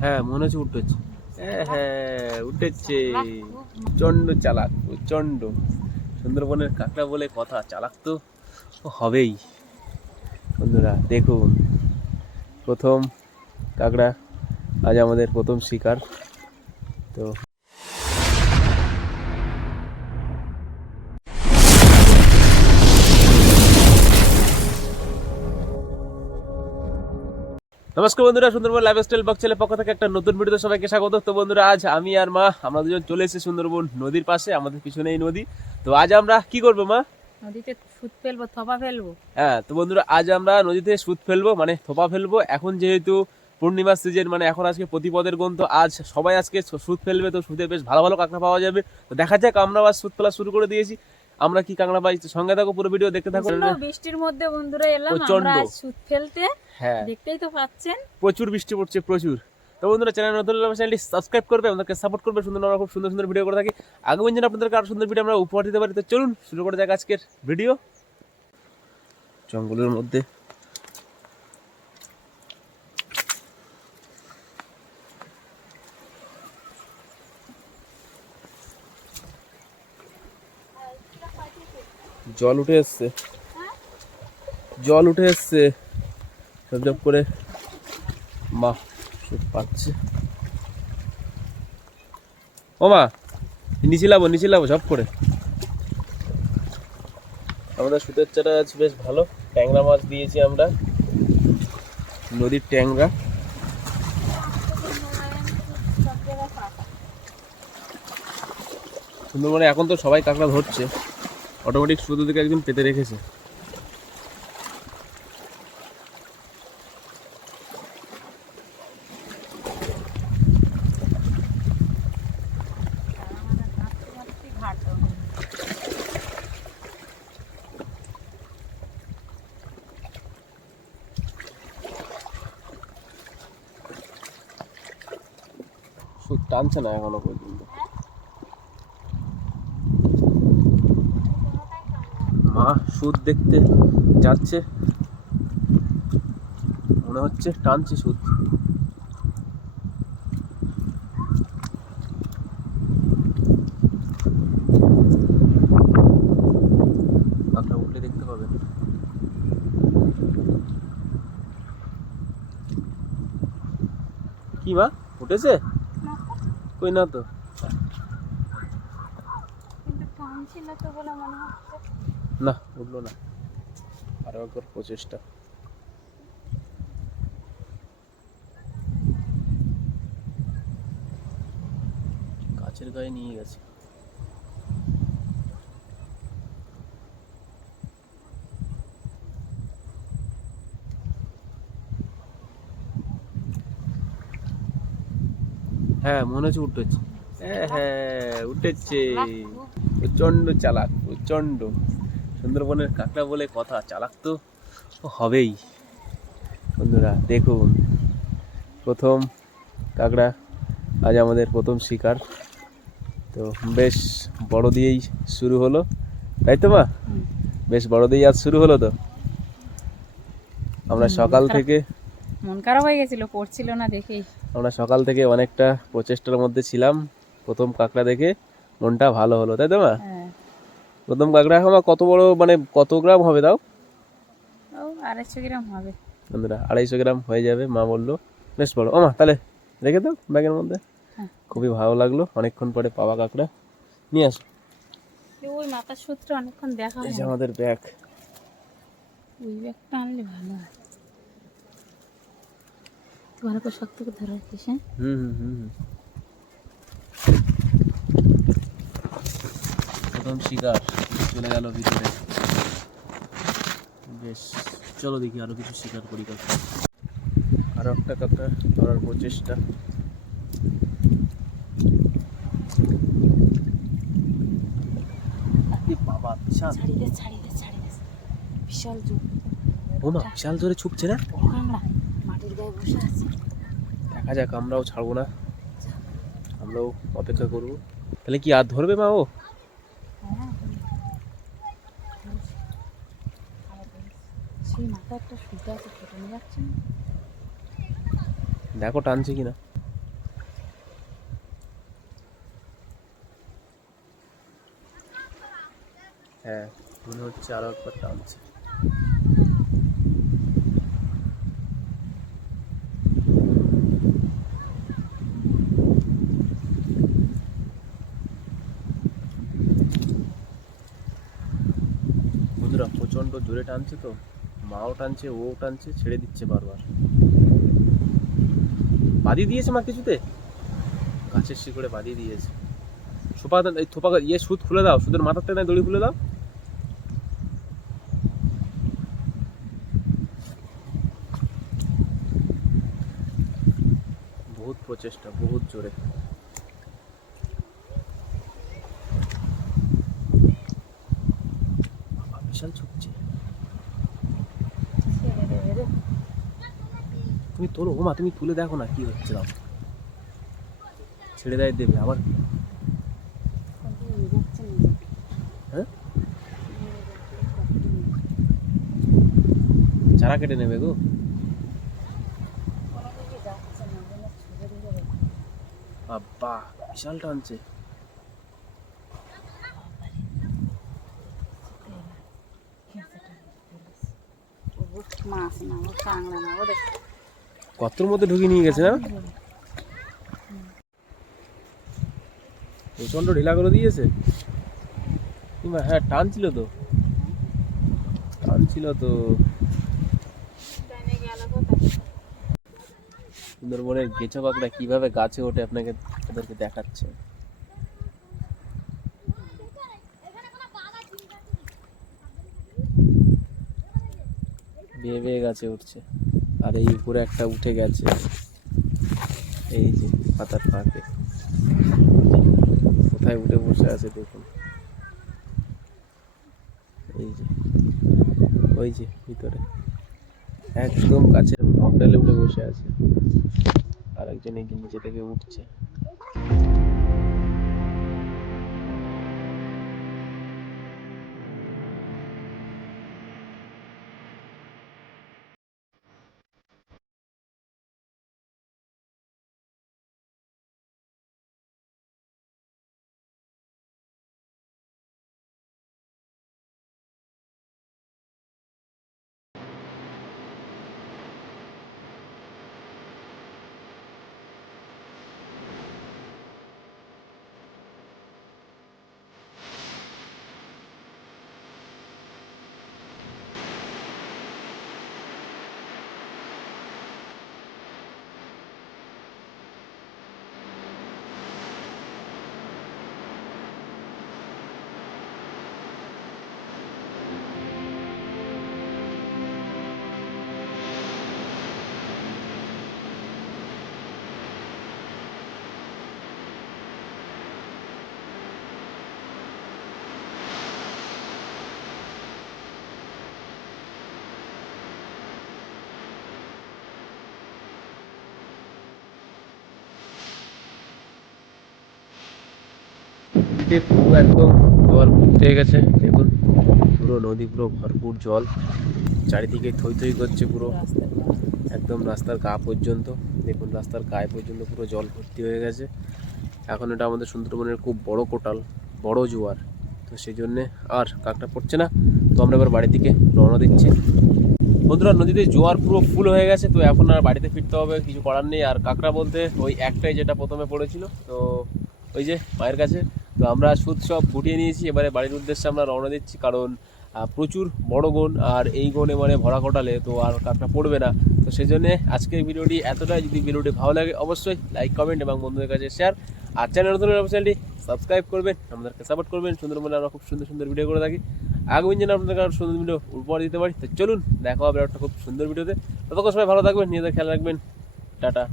হ্যাঁ মনে হচ্ছে উঠেছে। হ্যাঁ হ্যাঁ উঠেছে। প্রচণ্ড চালাক, প্রচণ্ড। সুন্দরবনের কাঁকড়া বলে কথা, চালাক তো হবেই। বন্ধুরা, দেখুন, প্রথম কাঁকড়া, আজ আমাদের প্রথম শিকার। তো নমস্কার বন্ধুরা সুন্দরবন লাইফস্টাইল বক চ্যানেলের পক্ষ থেকে একটা নতুন ভিডিওতে সবাইকে স্বাগত। তো বন্ধুরা আজ আমি আর মা আমরা দুজন চলে এসেছি সুন্দরবন নদীর পাশে আমাদের পিছনে এই নদী। তো আজ আমরা কি করব মা? নদীতে সুদ ফেলব থপা ফেলব। হ্যাঁ তো বন্ধুরা আজ আমরা নদীতে সুদ ফেলব মানে থোপা ফেলব। এখন যেহেতু পূর্ণিমার সিজন মানে এখন আজকে প্রতিপদের গন্ত আজ সবাই আজকে সুদ ফেলবে তো সুদে বেশ ভালো ভালো কাঁকড়া পাওয়া যাবে। তো দেখা যাক আমরা আজ সুদ ফেলা শুরু করে দিয়েছি। আমরা কি কাংলা পাই? সঙ্গে থাকো পুরো ভিডিও দেখতে থাকো। বৃষ্টির মধ্যে বন্ধুরা এলাম আমরা সুত ফেলতে। হ্যাঁ। দেখতেই তো পাচ্ছেন। প্রচুর বৃষ্টি পড়ছে প্রচুর। তো বন্ধুরা চ্যানেল নতুন চ্যানেলটি সাবস্ক্রাইব করবে আমাদেরকে সাপোর্ট করবে। সুন্দর আমরা খুব সুন্দর সুন্দর ভিডিও করে থাকি। আগামী দিন আপনাদেরকে আরও সুন্দর ভিডিও আমরা উপহার দিতে পারি তো চলুন শুরু করে যাক আজকের ভিডিও জঙ্গলের মধ্যে জল উঠে এসছে। জল উঠে এসছে। ঝপঝপ করে। মা, সুখ পাচ্ছে। ও মা, নিচে লাবো নিচে লাবো, ঝপ করে। আমাদের সুতের চারা আজ বেশ ভালো। ট্যাংরা মাছ দিয়েছি আমরা। নদীর ট্যাংরা। সুন্দরবনে এখন তো সবাই কাঁকড়া ধরছে। অটোমেটিক শুধু দিকে একদিন পেতে রেখেছে। টানছে না এখনও পর্যন্ত। মা সুদ দেখতে যাচ্ছে। মনে হচ্ছে টানছে সুদ। উঠলে দেখতে পাবেন। কি মা উঠেছে? কই না তো? কম তো বলে মনে হচ্ছে। না উঠল না। আরও একবার প্রচেষ্টা। গাছের গায়ে নিয়ে গেছে। হ্যাঁ মনে হচ্ছে উঠেছে। হ্যাঁ হ্যাঁ উঠেছে। প্রচণ্ড চালাক প্রচণ্ড সুন্দরবনের কাঁকড়া বলে কথা চালাক তো হবেই। বন্ধুরা দেখুন প্রথম কাঁকড়া আজ আমাদের প্রথম শিকার। তো বেশ বড় দিয়েই শুরু হলো তাই তো মা? বেশ বড় দিয়েই আজ শুরু হলো তো? আমরা সকাল থেকে মন খারাপ হয়ে গেছিল পড়ছিল না দেখেই। আমরা সকাল থেকে অনেকটা প্রচেষ্টার মধ্যে ছিলাম প্রথম কাঁকড়া দেখে মনটা ভালো হলো তাই তো মা? হ্যাঁ। প্রথম কাঁকড়া আমার কত বড় মানে কত গ্রাম হবে তাও? আড়াইশো গ্রাম হবে। বন্ধুরা আড়াইশো গ্রাম হয়ে যাবে মা বলল বেশ বড়। ও মা তাহলে রেখে দাও ব্যাগের মধ্যে। হ্যাঁ। খুবই ভালো লাগল অনেকক্ষণ পরে পাওয়া কাঁকড়া। নিয়ে আসো। ওই মাথার সূত্রে অনেকক্ষণ দেখা এই যে আমাদের ব্যাগ। ওই ব্যাগটা আনলে ভালো হয়। ভালো করে শক্ত করে ধরে রাখিস হ্যাঁ? হুম হুম হুম হুম। প্রথম শিকার। চলে গেল ভিতরে। বেশ চলো দেখি আরও কিছু শিকার করি কাঁকড়া আরও একটা কাঁকড়া ধরার প্রচেষ্টা। বাবা বিশাল। ছাড়িয়ে দে ছাড়িয়ে দে ছাড়িয়ে দে। বিশাল জোর। ও মা বিশাল জোরে ছুটছে না? মাটির গায়ে বসে আছে। দেখা যাক আমরাও ছাড়বো না। আমরাও অপেক্ষা করব। তাহলে কি আর ধরবে মা ও? সেই মাথায় একটা আছে, সেটা নিয়ে যাচ্ছে দেখো, টানছে কিনা। হ্যাঁ মনে হচ্ছে আরও একবার টানছে। প্রচণ্ড প্রচণ্ড দূরে টানছে তো। মাও টানছে, ও টানছে, ছেড়ে দিচ্ছে বারবার। বাদি দিয়েছে মা কিছুতে? গাছের শিকড়ে বাদিয়ে দিয়েছে। সোপা, এই থোপা ইয়ে সুদ খুলে দাও সুদের মাথার থেকে দড়ি খুলে দাও। বহুত প্রচেষ্টা, বহুত জোরে। বিশাল তুমি তোলো ও মা তুমি তুলে দেখো না কি হচ্ছে দাও ছেড়ে দেয় দেবে আবার কি? কিন্তু নিয়ে যাচ্ছে নিজে হ্যাঁ চারা কেটে নেবে গো কোনো দিকে যাচ্ছে না যেন ছুড়ে দিলে রে। বাবা, বিশাল টানছে কি আছে এটা? ও মাছ না ও কাংড়া না ও দেখ কত্তর মধ্যে ঢুকিয়ে নিয়ে গেছে না প্রচণ্ড ঢিলা করে দিয়েছে। কিংবা হ্যাঁ তো টানছিল তো। টানে গেল কোথায় সুন্দরবনের গেছো কাকড়া কীভাবে গাছে ওঠে আপনাকে, ওদেরকে দেখাচ্ছে। বেয়ে বেয়ে গাছে উঠছে। আর এই উপরে একটা উঠে গেছে। এই যে পাতার পাকে কোথায় উঠে বসে আছে দেখুন। এই যে, ওই যে ভিতরে। একদম গাছের হোটেলে উঠে বসে আছে। আরেকজন এই নিচে থেকে উঠছে। নদীতে পুরো একদম জল ভর্তি হয়ে গেছে। দেখুন, পুরো নদী, পুরো ভরপুর জল। চারিদিকে থই থই করছে পুরো। একদম রাস্তার গা পর্যন্ত। দেখুন, রাস্তার গায়ে পর্যন্ত পুরো জল ভর্তি হয়ে গেছে। এখন এটা আমাদের সুন্দরবনের খুব বড় কোটাল, বড় জোয়ার। তো সেই জন্যে আর কাকটা পড়ছে না। তো আমরা এবার বাড়ির দিকে রওনা দিচ্ছি। বন্ধুরা, নদীতে জোয়ার পুরো ফুল হয়ে গেছে। তো এখন আর বাড়িতে ফিরতে হবে, কিছু করার নেই। আর কাঁকড়া বলতে ওই একটাই যেটা প্রথমে পড়েছিল। তো ওই যে মায়ের কাছে তো আমরা সুদ সব গুটিয়ে নিয়েছি, এবারে বাড়ির উদ্দেশ্যে আমরা রওনা দিচ্ছি, কারণ প্রচুর বড় গন আর এই গনে মানে ভরা কোটালে তো আর কাঁকড়া পড়বে না। তো সেই জন্যে আজকের ভিডিওটি এতটাই, যদি ভিডিওটি ভালো লাগে অবশ্যই লাইক, কমেন্ট এবং বন্ধুদের কাছে শেয়ার, আর চ্যানেল নতুন চ্যানেলটি সাবস্ক্রাইব করবেন, আমাদেরকে সাপোর্ট করবেন সুন্দরবনে আমরা খুব সুন্দর সুন্দর ভিডিও করে থাকি। আগামী দিনে আপনাদের কারণ সুন্দর ভিডিও উপহার দিতে পারি। তো চলুন, দেখা হবে একটা খুব সুন্দর ভিডিওতে ততক্ষণ সবাই ভালো থাকবেন, নিজেদের খেয়াল রাখবেন। টাটা।